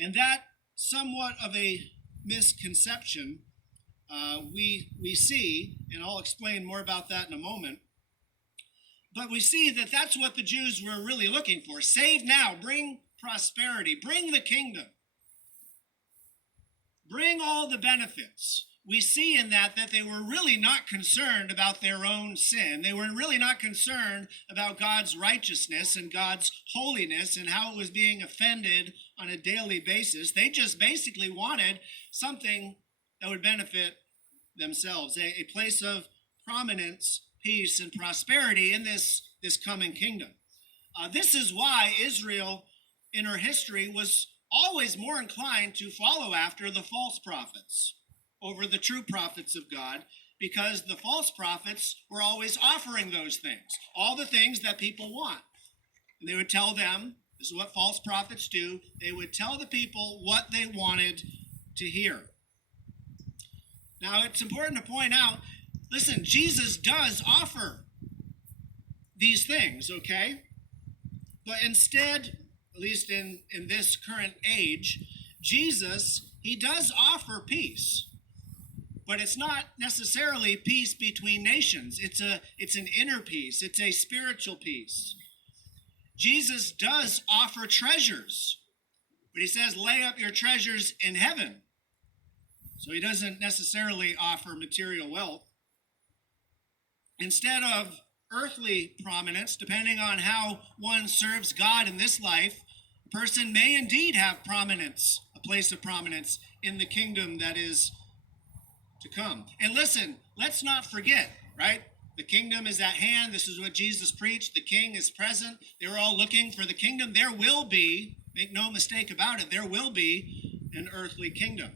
And that somewhat of a misconception we see, and I'll explain more about that in a moment. But we see that that's what the Jews were really looking for. Save now, bring prosperity, bring the kingdom, bring all the benefits. We see in that they were really not concerned about their own sin. They were really not concerned about God's righteousness and God's holiness and how it was being offended on a daily basis. They just basically wanted something that would benefit themselves, a place of prominence, peace, and prosperity in this coming kingdom. This is why Israel in her history was always more inclined to follow after the false prophets over the true prophets of God, because the false prophets were always offering those things, all the things that people want. And they would tell them, this is what false prophets do, they would tell the people what they wanted to hear. Now, it's important to point out, listen, Jesus does offer these things, okay? But instead, at least in this current age, Jesus, he does offer peace. But it's not necessarily peace between nations. It's an inner peace. It's a spiritual peace. Jesus does offer treasures, but he says, lay up your treasures in heaven. So he doesn't necessarily offer material wealth. Instead of earthly prominence, depending on how one serves God in this life, a person may indeed have prominence, a place of prominence in the kingdom that is to come. And listen, let's not forget, right? The kingdom is at hand. This is what Jesus preached. The king is present. They're all looking for the kingdom. There will be, make no mistake about it, there will be an earthly kingdom.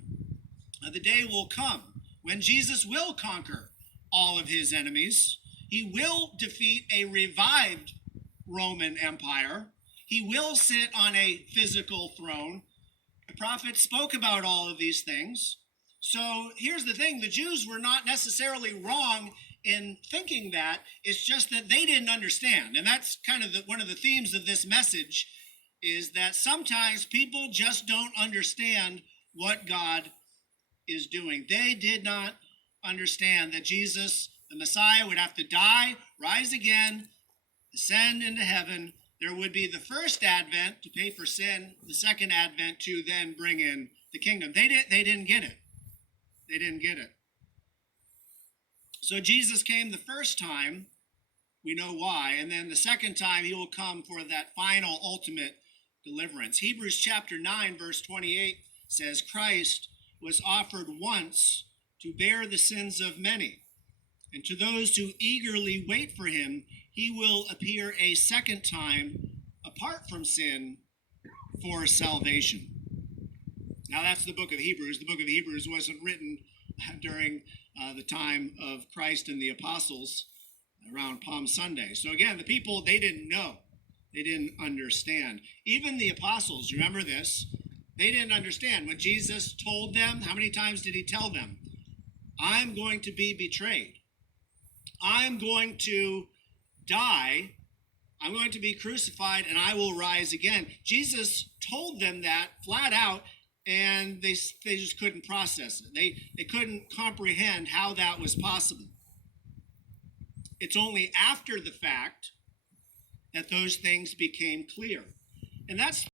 The day will come when Jesus will conquer all of his enemies. He will defeat a revived Roman Empire. He will sit on a physical throne. The prophets spoke about all of these things. So here's the thing, the Jews were not necessarily wrong in thinking that. It's just that they didn't understand. And that's kind of one of the themes of this message, is that sometimes people just don't understand what God is doing. They did not understand that Jesus, the Messiah, would have to die, rise again, ascend into heaven. There would be the first advent to pay for sin, the second advent to then bring in the kingdom. They didn't get it. They didn't get it. So Jesus came the first time, we know why, and then the second time he will come for that final ultimate deliverance. Hebrews chapter 9 verse 28 says, Christ was offered once to bear the sins of many, and to those who eagerly wait for him, he will appear a second time apart from sin for salvation. Now that's the book of Hebrews. The book of Hebrews wasn't written during the time of Christ and the apostles around Palm Sunday. So again, the people, they didn't know. They didn't understand. Even the apostles, remember this, they didn't understand. When Jesus told them, how many times did he tell them? I'm going to be betrayed. I'm going to die. I'm going to be crucified, and I will rise again. Jesus told them that flat out, and they just couldn't process it. They couldn't comprehend how that was possible. It's only after the fact that those things became clear. And that's